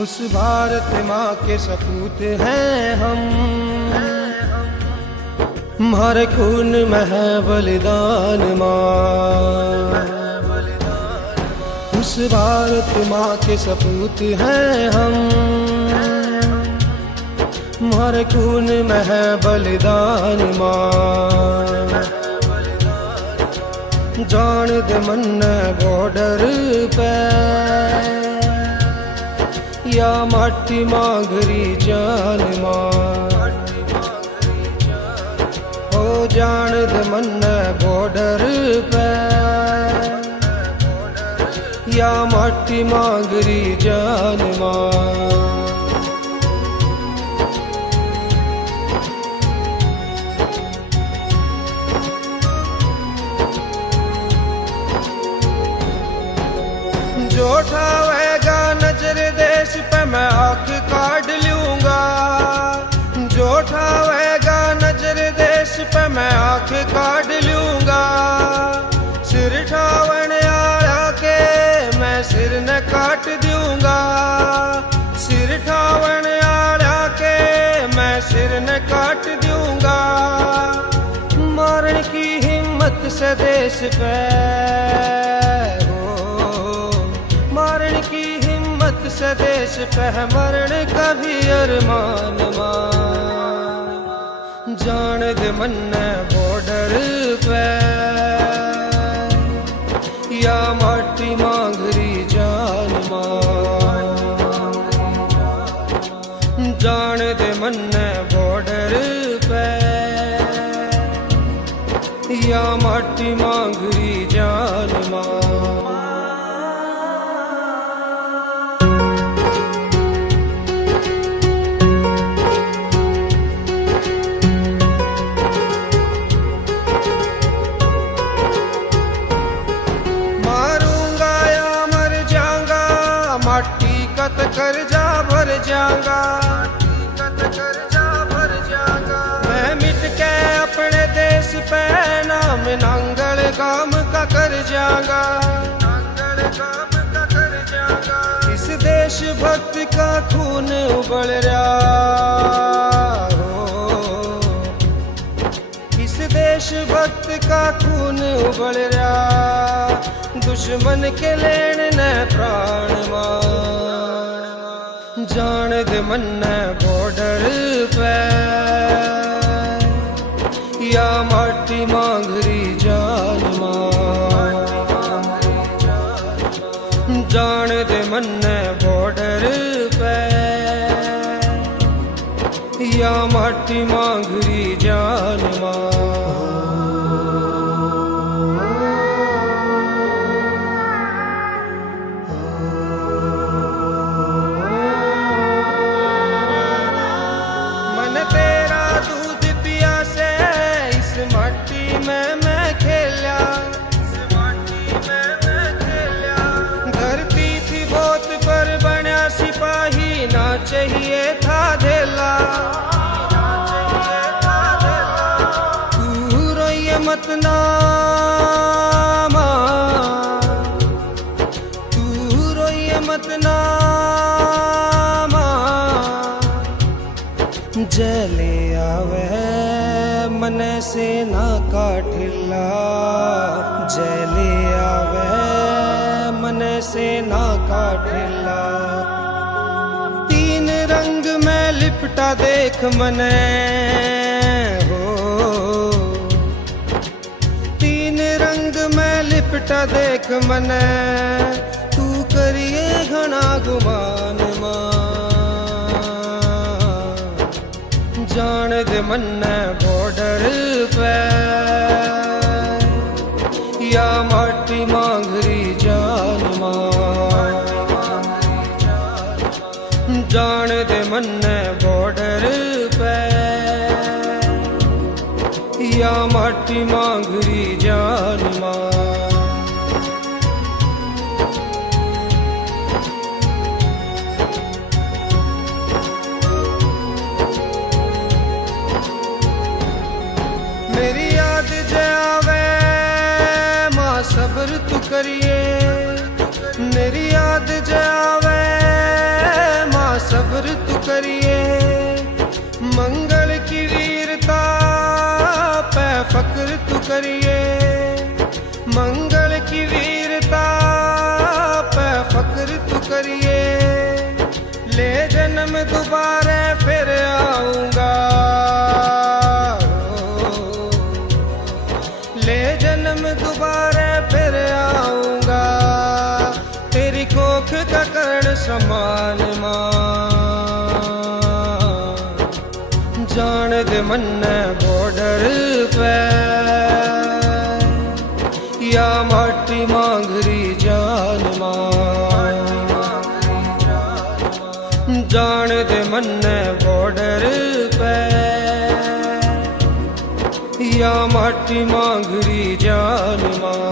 उस भारत माँ के सपूत हैं हम, हमारे खून में है बलिदान माँ। उस भारत माँ के सपूत हैं हम, हमारे खून में है बलिदान माँ। जान दे मन बॉर्डर पे या माटी मांगरी जान माँ। ओ जान दे मन बॉर्डर पे या माटी मांगरी जान माँ। जो उठावेगा नजर देश पे मैं आँख काट लूंगा। जो उठावेगा नजर देश पे मैं आँख काट लूंगा। सिर ठावन आया के मैं सिर न काट दूंगा। सिर ठावन आया के मैं सिर न काट दूंगा। मारने की हिम्मत से देश पे, देश पे मरण कभी अरमान मां। जान दे मन बॉर्डर पे या माटी मांगरी जान मां। जान दे मन बॉर्डर पे या माटी मांगरी जान मां। कर जा भर जाऊंगा। मैं मिट के अपने देश पे नाम नांगल काम का कर जाऊंगा। इस देश भक्त का खून उबल रहा हो। इस देश भक्त का खून उबल रहा। दुश्मन के लेने न प्राण मां। जान दे मन बॉर्डर पे या माटी मांगरी जान मां। जान दे मन बॉर्डर पे या माटी मांगरी जान मां। चाहिए था धेला। तू रोइए मत ना मां। तू रोइए मत ना मां। जले आवे मन से ना काठिला। जले आवे मन से ना काठिला। रंग में लिपटा देख मने हो। तीन रंग में लिपटा देख मने। तू करिए घना गुमान मां। जान दे मन बॉर्डर पे या माटी मांगरी जान मां। जान दे मन बॉर्डर पे या माटी मांगरी जान मां। करिए, ले जन्म दोबारा फिर आऊंगा, ले जन्म दोबारा फिर आऊंगा, तेरी कोख का कर्ण समान मां, जान दे मन्ने बॉर्डर पे या माटी मांगरी जान मां, जान दे मन्ने बॉर्डर पे या माटी मांगरी जान मां।